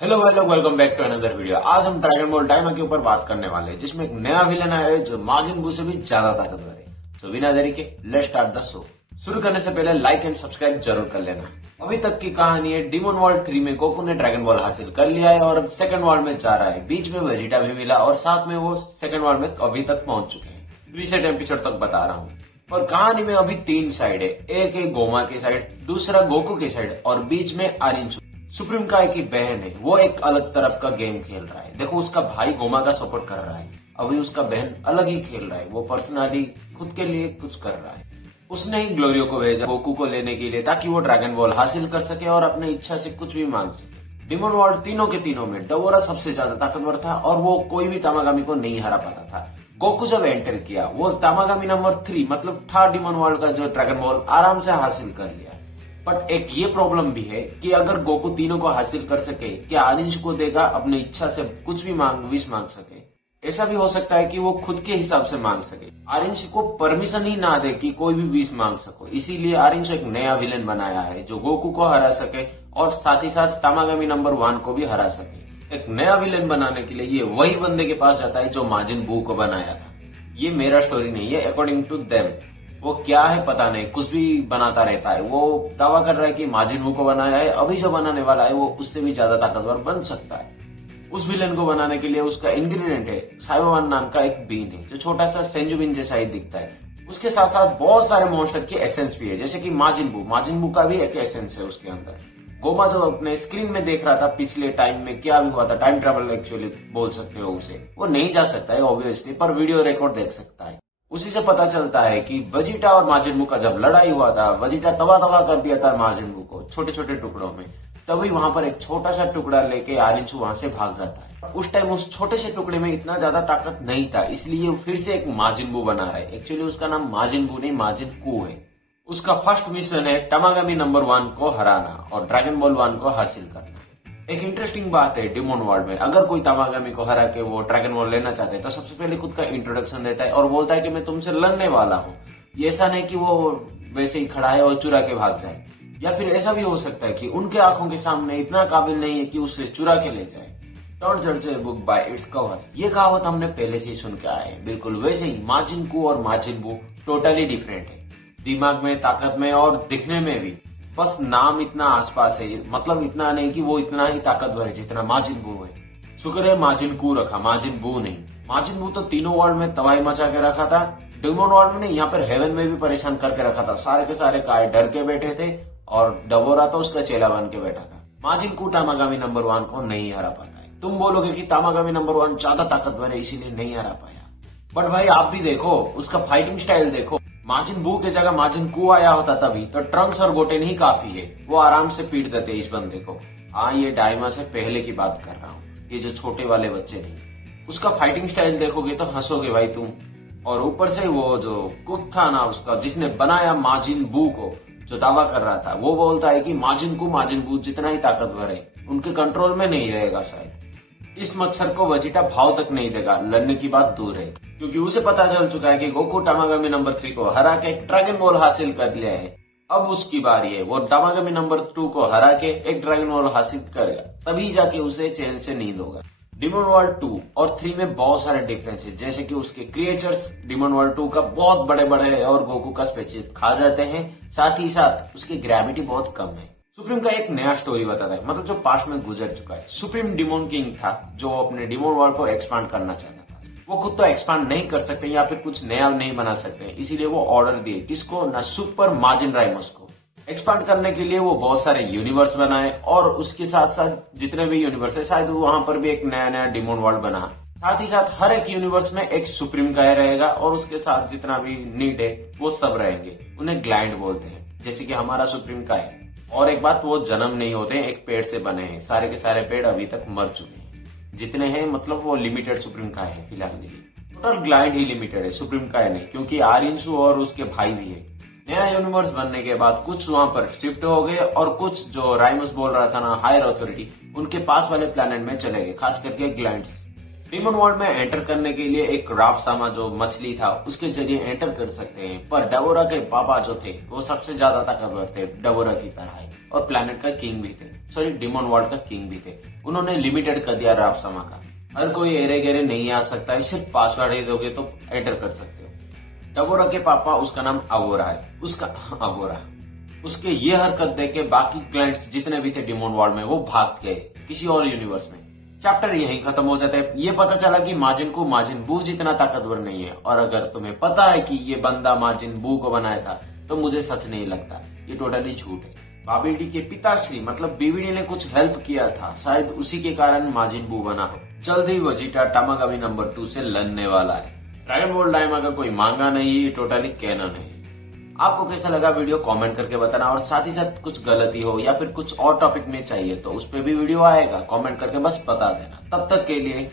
Hello hello welcome back to another video. आज हम dragon ball Dayma के ऊपर बात करने वाले हैं, जिसमें एक नया विलन आया है जो माजिन बू से भी ज्यादा ताकतवर है। तो बिना देरी के लेट्स स्टार्ट द शो। शुरू करने से पहले लाइक एंड सब्सक्राइब जरूर कर लेना। अभी तक की कहानी है, डिमोन वर्ल्ड 3 में गोकू ने ड्रैगन बॉल हासिल कर लिया है और अब सेकंड वर्ल्ड में जा रहा है। बीच में वेजिटा भी मिला और साथ में वो सेकंड वर्ल्ड में अभी तक पहुंच चुके हैं। रिसेंट एपिसोड तक बता रहा हूँ। और कहानी में अभी 3 साइड है, एक है गोमा की साइड, दूसरा गोकू की साइड और बीच में आरिंचू सुप्रीम काय की बहन है। वो एक अलग तरफ का गेम खेल रहा है। देखो, उसका भाई गोमा का सपोर्ट कर रहा है, अभी उसका बहन अलग ही खेल रहा है। वो पर्सनली खुद के लिए कुछ कर रहा है। उसने ही ग्लोरियो को भेजा गोकू को लेने के लिए, ताकि वो ड्रैगन बॉल हासिल कर सके और अपने इच्छा से कुछ भी मांग सके। डिमोन वर्ल्ड तीनों के तीनों में डोरा सबसे ज्यादा ताकतवर था और वो कोई भी तामागामी को नहीं हरा पाता था। गोकू जब एंटर किया, वो तामागामी नंबर 3 मतलब थर्ड डिमोन वर्ल्ड का जो ड्रैगन बॉल आराम से हासिल कर लिया। बट एक ये प्रॉब्लम भी है कि अगर गोकू तीनों को हासिल कर सके, क्या आरिंश को देगा अपनी इच्छा से कुछ भी विश मांग सके? ऐसा भी हो सकता है कि वो खुद के हिसाब से मांग सके, आरिंश को परमिशन ही ना दे कि कोई भी विश मांग सको। इसीलिए आरिंश एक नया विलेन बनाया है जो गोकू को हरा सके और साथ ही साथ तामागामी नंबर 1 को भी हरा सके। एक नया विलेन बनाने के लिए ये वही बंदे के पास जाता है जो माजिन बू को बनाया था। ये मेरा स्टोरी नहीं है, अकॉर्डिंग टू देम। वो क्या है पता नहीं, कुछ भी बनाता रहता है। वो दावा कर रहा है कि माजिन बू को बनाया है, अभी जो बनाने वाला है वो उससे भी ज्यादा ताकतवर बन सकता है। उस विलेन को बनाने के लिए उसका इंग्रेडिएंट है साइबावन नाम का एक बीन है, जो छोटा सा सेंजुबिन जैसा ही दिखता है। उसके साथ साथ बहुत सारे मॉन्स्टर की एसेंस भी है, जैसे कि माजिन बू का भी एक एसेंस है उसके अंदर। गोमा जो अपने स्क्रीन में देख रहा था पिछले टाइम में क्या भी हुआ था, टाइम ट्रेवल एक्चुअली बोल सकते हो उसे, वो नहीं जा सकता है ऑब्वियसली, पर वीडियो रिकॉर्ड देख सकता है। उसी से पता चलता है कि वेजिटा और माजिन बू का जब लड़ाई हुआ था, वेजिटा तबाह कर दिया था माजिन बू को छोटे छोटे टुकड़ों में। तभी वहां पर एक छोटा सा टुकड़ा लेके आरिंचू वहां से भाग जाता है। उस टाइम उस छोटे से टुकड़े में इतना ज्यादा ताकत नहीं था, इसलिए वो फिर से एक माजिन बू बना रहा है। एक्चुअली उसका नाम माजिन बू नहीं माजिन कू है। उसका फर्स्ट मिशन है तामागामी नंबर 1 को हराना और ड्रैगन बॉल 1 को हासिल करना। एक इंटरेस्टिंग बात है डिमोन वर्ल्ड में, अगर कोई तामागामी को हरा के वो ड्रैगन बॉल लेना चाहते हैं तो सबसे पहले खुद का इंट्रोडक्शन देता है और बोलता है कि मैं तुमसे लड़ने वाला हूँ। ये ऐसा नहीं कि वो वैसे ही खड़ा है और चुरा के भाग जाए, या फिर ऐसा भी हो सकता है कि उनके आंखों के सामने इतना काबिल नहीं है कि उससे चुरा के ले जाए। डोंट जज a book by its cover, ये कहावत हमने पहले से ही सुन के आए हैं। बिल्कुल वैसे ही माजिन कू और माजिन बू टोटली डिफरेंट है, दिमाग में, ताकत में और दिखने में भी। बस नाम इतना आसपास है, मतलब इतना नहीं कि वो इतना ही ताकतवर है जितना माजिन बू है। शुक्र है माजिन कू रखा, माजिन बू नहीं। माजिन बू तो तीनों वर्ल्ड में तबाही मचा के रखा था, डिमोन वर्ल्ड में नहीं, यहाँ पर हेवन में भी परेशान करके रखा था। सारे के सारे काय डर के बैठे थे और डबोरा तो उसका चेला बन के बैठा था। माजिन कू तामागामी नंबर 1 को नहीं हरा पाता है। तुम बोलोगे कि तामागामी नंबर 1 ज्यादा ताकतवर है इसीलिए नहीं हरा पाया, बट भाई आप भी देखो, उसका फाइटिंग स्टाइल देखो। माजिन बू के जगह माजिन कू आया होता तभी तो ट्रंक्स और गोटेन ही काफी है, वो आराम से पीट देते इस बंदे को। हाँ, ये डायमा से पहले की बात कर रहा हूँ, ये जो छोटे वाले बच्चे नहीं। उसका फाइटिंग स्टाइल देखोगे तो हंसोगे भाई तुम। और ऊपर से वो जो कुक था ना उसका, जिसने बनाया माजिन बू को, जो दावा कर रहा था, वो बोलता है कि माजिन बू जितना ही ताकतवर है उनके कंट्रोल में नहीं रहेगा शायद। इस मच्छर को वेजिटा भाव तक नहीं देगा, लड़ने की बात दूर है, क्योंकि उसे पता चल चुका है कि गोकू तामागामी नंबर 3 को हरा के एक ड्रैगन बॉल हासिल कर लिया है। अब उसकी बारी है, वो तामागामी नंबर 2 को हरा के एक ड्रैगन बॉल हासिल करेगा, तभी जाके उसे चैन से नींद होगा। डिमोन वर्ल्ड 2 और 3 में बहुत सारे डिफरेंस है, जैसे कि उसके क्रिएचर्स डिमोन वर्ल्ड 2 का बहुत बड़े बड़े है और गोकू का स्पेसिस खा जाते हैं। साथ ही साथ उसकी ग्रेविटी बहुत कम है। सुप्रीम का एक नया स्टोरी बताता है, मतलब जो पास्ट में गुजर चुका है। सुप्रीम डिमोन किंग था जो अपने डिमोन वर्ल्ड को एक्सपांड करना चाहता था। वो खुद तो एक्सपांड नहीं कर सकते या फिर कुछ नया नहीं बना सकते, इसीलिए वो ऑर्डर दिए किसको ना, सुपर माजिन राइमोस को। एक्सपांड करने के लिए वो बहुत सारे यूनिवर्स बनाए और उसके साथ साथ जितने भी यूनिवर्स है, शायद वहां पर भी एक नया नया डिमोन वर्ल्ड बना। साथ ही साथ हर एक यूनिवर्स में एक सुप्रीम काय रहेगा और उसके साथ जितना भी नीड है वो सब रहेंगे। उन्हें ग्लैंड बोलते हैं, जैसे कि हमारा सुप्रीम काय। और एक बात, वो जन्म नहीं होते, एक पेड़ से बने हैं। सारे के सारे पेड़ अभी तक मर चुके हैं जितने हैं, मतलब वो लिमिटेड सुप्रीम काय है फिलहाल के लिए। टोटल ग्लैंड ही लिमिटेड है, सुप्रीम काय नहीं, क्योंकि आरिंसू और उसके भाई भी है। नया यूनिवर्स बनने के बाद कुछ वहां पर शिफ्ट हो गए और कुछ जो राइमस बोल रहा था ना, हायर अथॉरिटी, उनके पास वाले प्लेनेट में चले गए, खास करके ग्लैंड्स। डीमन वर्ल्ड में एंटर करने के लिए एक रापसामा जो मछली था उसके जरिए एंटर कर सकते हैं, पर डेवोरा के पापा जो थे वो सबसे ज्यादा ताकतवर थे डेवोरा की तरह ही, और प्लेनेट का किंग भी थे, सॉरी डीमन वर्ल्ड का किंग भी थे। उन्होंने लिमिटेड कर दिया रापसामा का, हर कोई एरे गेरे नहीं आ सकता है, सिर्फ पासवर्ड ही दोगे तो एंटर कर सकते हो। डेवोरा के पापा, उसका नाम अवोरा है, उसके ये हरकत देख के बाकी क्लाइंट्स जितने भी थे डीमन वर्ल्ड में वो भाग गए किसी और यूनिवर्स में। चैप्टर यहीं खत्म हो जाता है। ये पता चला कि माजिन बू जितना ताकतवर नहीं है, और अगर तुम्हें पता है कि ये बंदा माजिन बू को बनाया था तो मुझे सच नहीं लगता, ये टोटली झूठ है। बाबीडी के पिताश्री मतलब बीवीडी ने कुछ हेल्प किया था, शायद उसी के कारण माजिन बू बना हो। जल्द ही वजीटा टामागामी नंबर 2 से लड़ने वाला है। ड्रैगन बॉल डायमा का कोई मांगा नहीं, ये टोटली कैनन है। आपको कैसा लगा वीडियो कमेंट करके बताना, और साथ ही साथ कुछ गलती हो या फिर कुछ और टॉपिक में चाहिए तो उस पर भी वीडियो आएगा, कमेंट करके बस बता देना। तब तक के लिए